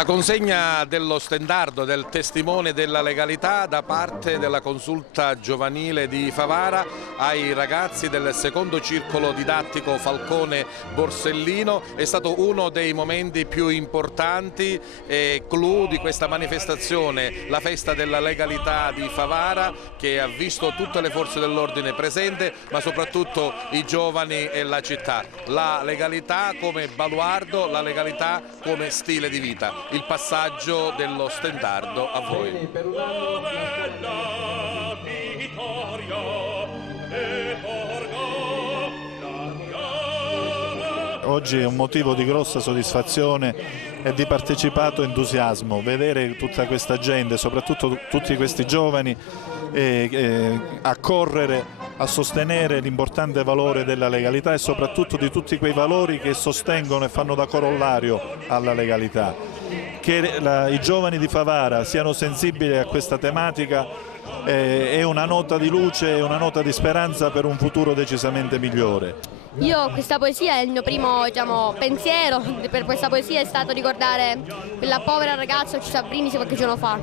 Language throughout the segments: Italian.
La consegna dello stendardo, del testimone della legalità da parte della consulta giovanile di Favara ai ragazzi del secondo circolo didattico Falcone Borsellino è stato uno dei momenti più importanti e clou di questa manifestazione, la festa della legalità di Favara, che ha visto tutte le forze dell'ordine presente, ma soprattutto i giovani e la città. La legalità come baluardo, la legalità come stile di vita. Il passaggio dello stendardo a voi. Oggi è un motivo di grossa soddisfazione e di partecipato entusiasmo vedere tutta questa gente, soprattutto tutti questi giovani, accorrere a sostenere l'importante valore della legalità e soprattutto di tutti quei valori che sostengono e fanno da corollario alla legalità. Che i giovani di Favara siano sensibili a questa tematica è una nota di luce, è una nota di speranza per un futuro decisamente migliore. Io questa poesia è il mio primo pensiero per questa poesia è stato ricordare quella povera ragazza uccisa a Brindisi qualche giorno fa,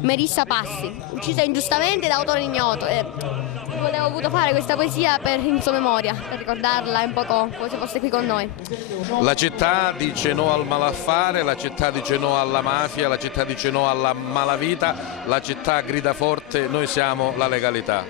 Merissa Passi, uccisa ingiustamente da autore ignoto. Avevo voluto fare questa poesia in sua memoria, per ricordarla un po' come se fosse qui con noi. La città dice no al malaffare, la città dice no alla mafia, la città dice no alla malavita, la città grida forte: noi siamo la legalità.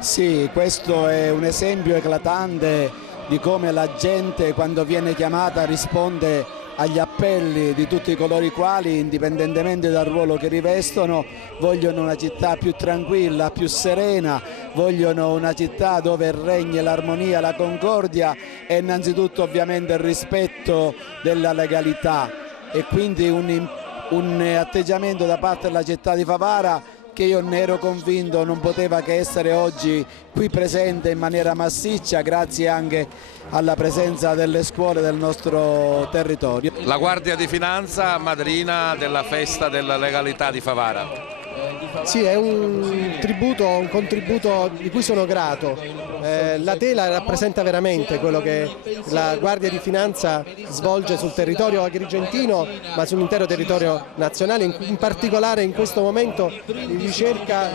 Sì, questo è un esempio eclatante di come la gente, quando viene chiamata, risponde agli appelli di tutti coloro i quali, indipendentemente dal ruolo che rivestono, vogliono una città più tranquilla, più serena, vogliono una città dove regni l'armonia, la concordia e innanzitutto ovviamente il rispetto della legalità, e quindi un atteggiamento da parte della città di Favara che io ne ero convinto non poteva che essere oggi qui presente in maniera massiccia, grazie anche alla presenza delle scuole del nostro territorio. La Guardia di Finanza, madrina della festa della legalità di Favara. Sì, è un tributo, un contributo di cui sono grato. La tela rappresenta veramente quello che la Guardia di Finanza svolge sul territorio agrigentino, ma sull'intero territorio nazionale, in particolare in questo momento di ricerca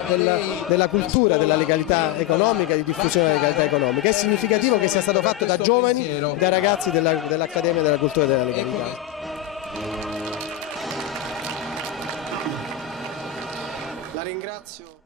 della cultura, della legalità economica, di diffusione della legalità economica. È significativo che sia stato fatto da giovani, da ragazzi dell'Accademia della Cultura e della Legalità. La ringrazio.